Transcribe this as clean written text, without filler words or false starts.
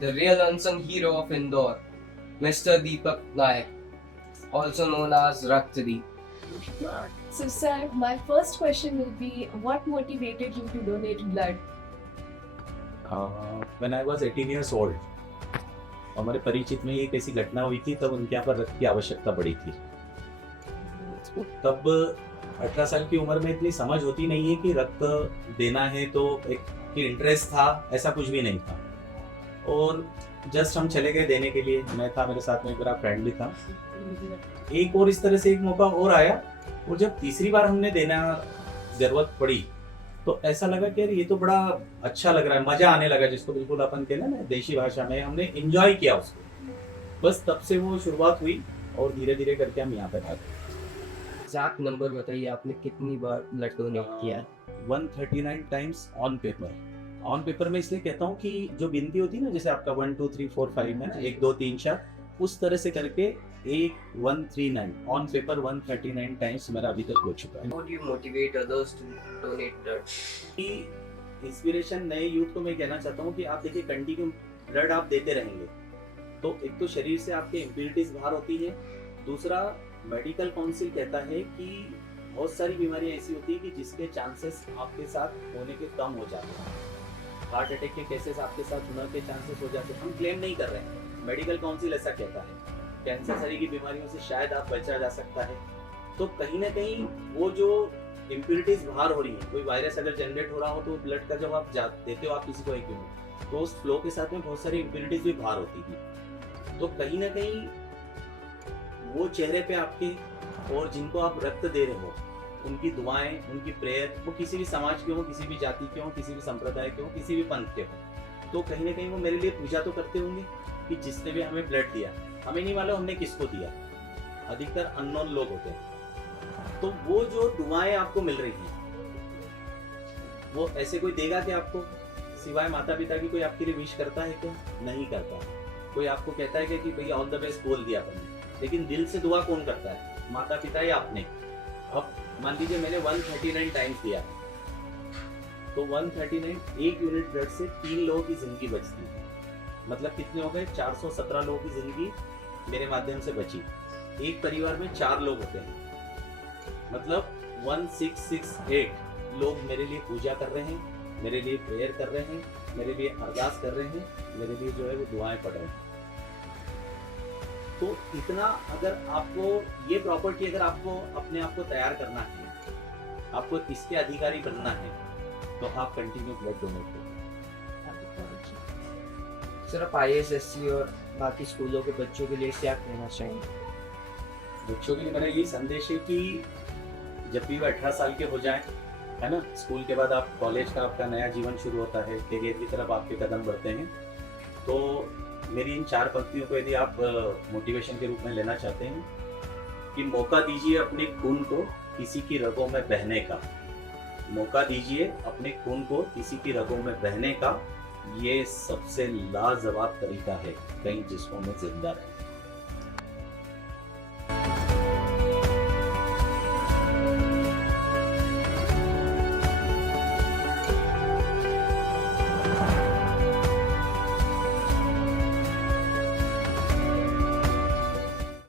the real unsung hero of Indore, Mr. Deepak Naik, also known as Raktadi. So, sir, my first question will be what motivated you to donate blood? When I was 18 years old, हमारे परिचित में एक ऐसी घटना हुई थी, तब उनके यहाँ पर रक्त की आवश्यकता पड़ी थी। तब 18 साल की उम्र में इतनी समझ होती नहीं है कि रक्त देना है, तो एक इंटरेस्ट था, ऐसा कुछ भी नहीं था। और जस्ट हम चले गए देने के लिए, मैं था, मेरे साथ में मेरा फ्रेंड भी था। एक और इस तरह से एक मौका और आया, और जब तीसरी बार हमने देना जरूरत पड़ी तो ऐसा लगा कि यार ये तो बड़ा अच्छा लग रहा है, मजा आने लगा, जिसको बिल्कुल अपन कहते ना देशी भाषा में, हमने एंजॉय किया उसको। बस तब से वो शुरुआत हुई और धीरे धीरे करके हम यहाँ पे आ गए। एग्जैक्ट नंबर बताइए, आपने कितनी बार ब्लड डोनेट किया है? 139 times on paper. On paper में इसलिए कहता हूँ कि जो गिनती होती है ना, जैसे आपका 1 2 3 4 5 में 1 2 3 4, उस तरह से करके 139 ऑन पेपर 139 टाइम्स मेरा अभी तक हो चुका है। How do you motivate others to donate blood? Inspiration नए यूथ को मैं कहना चाहता हूँ कि आप देखिए, कंटिन्यू ब्लड आप देते रहेंगे तो एक तो शरीर से आपके इम्प्योरिटीज बाहर होती है, दूसरा मेडिकल काउंसिल कहता है कि बहुत सारी बीमारियां ऐसी होती है कि जिसके चांसेस आपके साथ होने के कम हो जाते हैं। हार्ट अटैक के केसेस आपके साथ होने के चांसेस हो जाते हैं। हम क्लेम नहीं कर रहे हैं, मेडिकल काउंसिल ऐसा कहता है। कैंसर सरी की बीमारियों से शायद आप बचा जा सकता है। तो कहीं ना कहीं वो जो इम्प्योरिटीज बाहर हो रही है, कोई वायरस अगर जनरेट हो रहा हो तो ब्लड का जब आप देते हो आप किसी को एक यूनिट, तो उस फ्लो के साथ में बहुत सारी इम्प्योरिटीज भी बाहर होती है। तो कहीं ना कहीं वो चेहरे पे आपके, और जिनको आप रक्त दे रहे हो, उनकी दुआएं, उनकी प्रेयर, वो किसी भी समाज के हो, किसी भी जाति के हो, किसी भी संप्रदाय के हो, किसी भी पंथ के हो, तो कहीं ना कहीं वो मेरे लिए पूजा तो करते होंगे कि जिसने भी हमें ब्लड दिया, हमें नहीं मालूम हमने किसको दिया, अधिकतर अननोन लोग होते हैं। तो वो जो दुआएं आपको मिल रही हैं, वो ऐसे कोई देगा कि आपको, सिवाय माता पिता की कोई आपके लिए विश करता है क्या? नहीं करता। कोई आपको कहता है कि भैया ऑल द बेस्ट बोल दिया आपने, लेकिन दिल से दुआ कौन करता है? माता पिता या आपने? अब मान लीजिए मैंने 139 टाइम्स दिया, तो 139 एक यूनिट ब्लड से 3 लोगों की जिंदगी बचती है। मतलब कितने हो गए? 417 लोगों की जिंदगी मेरे माध्यम से बची। एक परिवार में 4 लोग होते हैं, मतलब 1668 लोग मेरे लिए पूजा कर रहे हैं, मेरे लिए प्रेयर कर रहे हैं, मेरे लिए अरदास कर रहे हैं, मेरे लिए जो है वो दुआएं पढ़ रहे हैं। तो इतना अगर आपको ये प्रॉपर्टी, अगर आपको अपने आप को तैयार करना है, आपको इसके अधिकारी बनना है, तो आप कंटिन्यू ब्लड डोनेट करें। सर, आप ISSC और बाकी स्कूलों के बच्चों के लिए क्या कहना चाहेंगे? बच्चों के लिए मेरा यही संदेश है कि जब भी वो 18 साल के हो जाएं, है ना, स्कूल के बाद आप कॉलेज का आपका नया जीवन शुरू होता है, करियर की तरफ आपके कदम बढ़ते हैं, तो मेरी इन 4 पंक्तियों को यदि आप मोटिवेशन के रूप में लेना चाहते हैं कि मौका दीजिए अपने खून को किसी की रगों में बहने का, मौका दीजिए अपने खून को किसी की रगों में बहने का, ये सबसे लाजवाब तरीका है कहीं जिस्मों में जिंदा रहे।